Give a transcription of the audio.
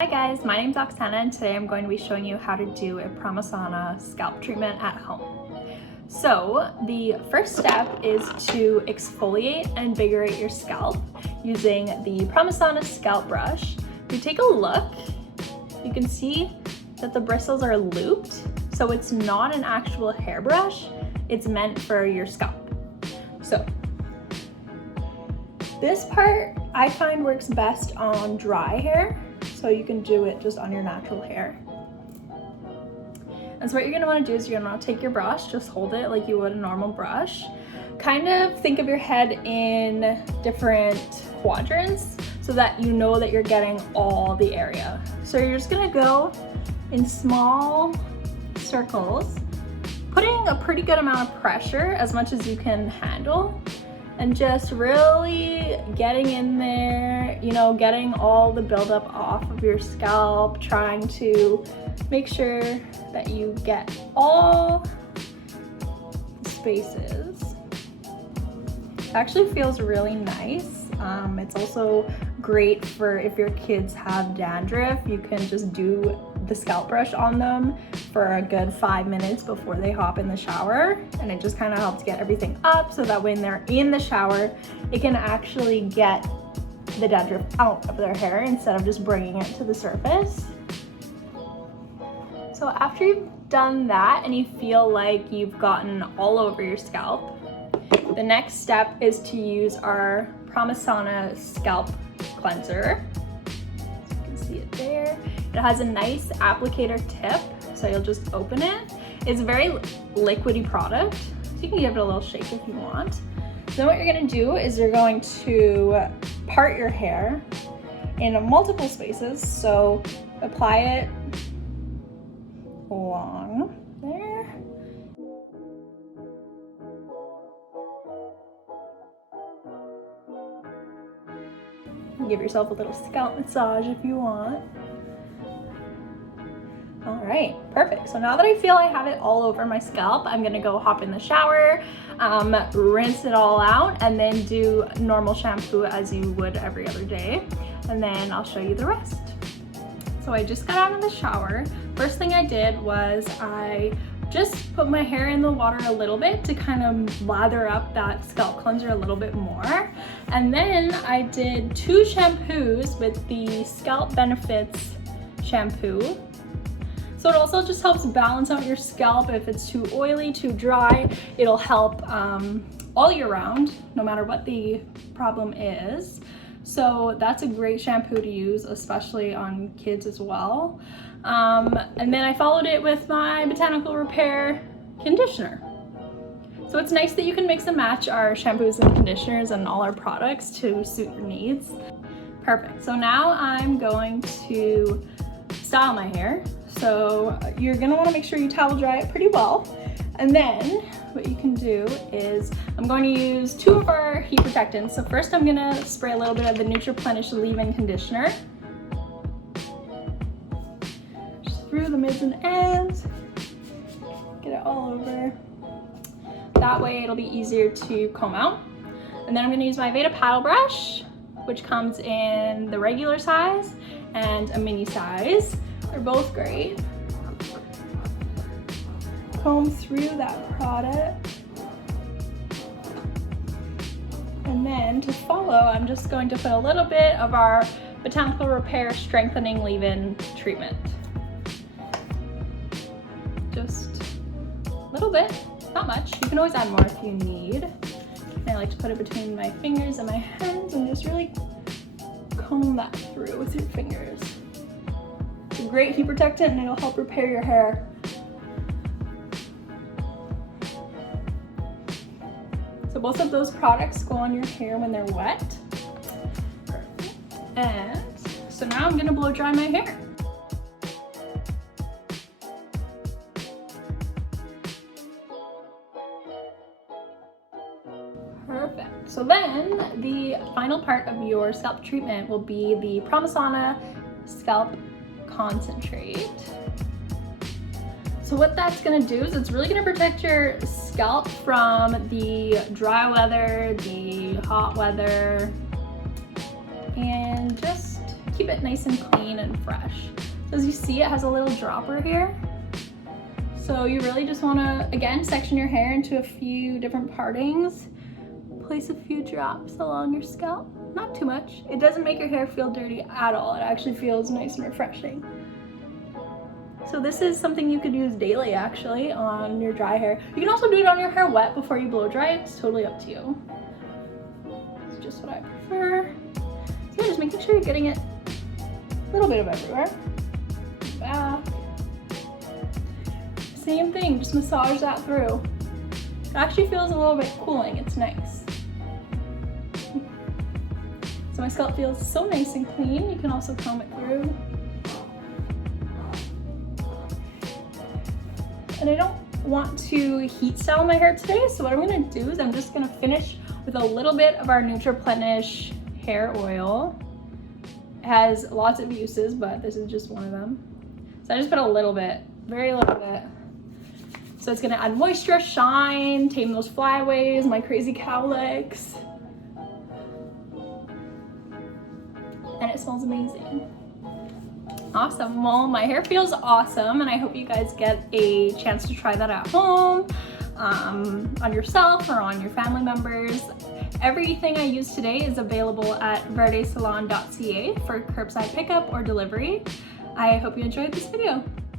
Hi guys, my name's Oksana and today I'm going to be showing you how to do a Oksana scalp treatment at home. So the first step is to exfoliate and invigorate your scalp using the Oksana scalp brush. If you take a look, you can see that the bristles are looped, so it's not an actual hairbrush, it's meant for your scalp. So this part I find works best on dry hair. So you can do it just on your natural hair. And so what you're gonna wanna do is you're gonna wanna take your brush, just hold it like you would a normal brush. Kind of think of your head in different quadrants so that you know that you're getting all the area. So you're just gonna go in small circles, putting a pretty good amount of pressure, as much as you can handle, and just really getting in there, you know, getting all the buildup off of your scalp, trying to make sure that you get all the spaces. It actually feels really nice. It's also great for if your kids have dandruff, you can just do the scalp brush on them for a good 5 minutes before they hop in the shower, and it just kind of helps get everything up so that when they're in the shower it can actually get the dandruff out of their hair instead of just bringing it to the surface. So after you've done that and you feel like you've gotten all over your scalp, the next step is to use our Oksana scalp cleanser. So you can see it there. It has a nice applicator tip, so you'll just open it. It's a very liquidy product, so you can give it a little shake if you want. Then what you're gonna do is you're going to part your hair in multiple spaces. So apply it along there. Give yourself a little scalp massage if you want. All right, perfect. So now that I feel I have it all over my scalp, I'm gonna go hop in the shower, rinse it all out, and then do normal shampoo as you would every other day. And then I'll show you the rest. So I just got out of the shower. First thing I did was I just put my hair in the water a little bit to kind of lather up that scalp cleanser a little bit more. And then I did 2 shampoos with the Scalp Benefits shampoo. So it also just helps balance out your scalp. If it's too oily, too dry, it'll help all year round, no matter what the problem is. So that's a great shampoo to use, especially on kids as well. And then I followed it with my Botanical Repair conditioner. So it's nice that you can mix and match our shampoos and conditioners and all our products to suit your needs. Perfect. So now I'm going to style my hair. So you're gonna wanna make sure you towel dry it pretty well. And then what you can do is I'm going to use 2 of our heat protectants. So first I'm gonna spray a little bit of the Nutriplenish leave-in conditioner. Just through the mids and ends. Get it all over. That way it'll be easier to comb out. And then I'm gonna use my Aveda paddle brush, which comes in the regular size and a mini size. They're both great. Comb through that product. And then to follow, I'm just going to put a little bit of our Botanical Repair Strengthening Leave-In Treatment. Just a little bit, not much. You can always add more if you need. And I like to put it between my fingers and my hands and just really comb that through with your fingers. It's a great heat protectant and it'll help repair your hair. So both of those products go on your hair when they're wet. And so now I'm gonna blow dry my hair. Perfect. So then the final part of your scalp treatment will be the Oksana Scalp Concentrate. So what that's gonna do is it's really gonna protect your scalp from the dry weather, the hot weather, and just keep it nice and clean and fresh. So as you see, it has a little dropper here. So you really just wanna, again, section your hair into a few different partings. Place a few drops along your scalp, not too much. It doesn't make your hair feel dirty at all. It actually feels nice and refreshing. So this is something you could use daily actually on your dry hair. You can also do it on your hair wet before you blow dry. It's totally up to you. It's just what I prefer. So yeah, just making sure you're getting it a little bit of everywhere. Back. Same thing, just massage that through. It actually feels a little bit cooling, it's nice. So my scalp feels so nice and clean. You can also comb it through. And I don't want to heat style my hair today, so what I'm gonna do is I'm just gonna finish with a little bit of our Nutriplenish hair oil. It has lots of uses, but this is just one of them. So I just put a little bit, very little bit. So it's gonna add moisture, shine, tame those flyaways, my crazy cowlicks. And it smells amazing. Awesome, well, my hair feels awesome and I hope you guys get a chance to try that at home, on yourself or on your family members. Everything I used today is available at verdesalon.ca for curbside pickup or delivery. I hope you enjoyed this video.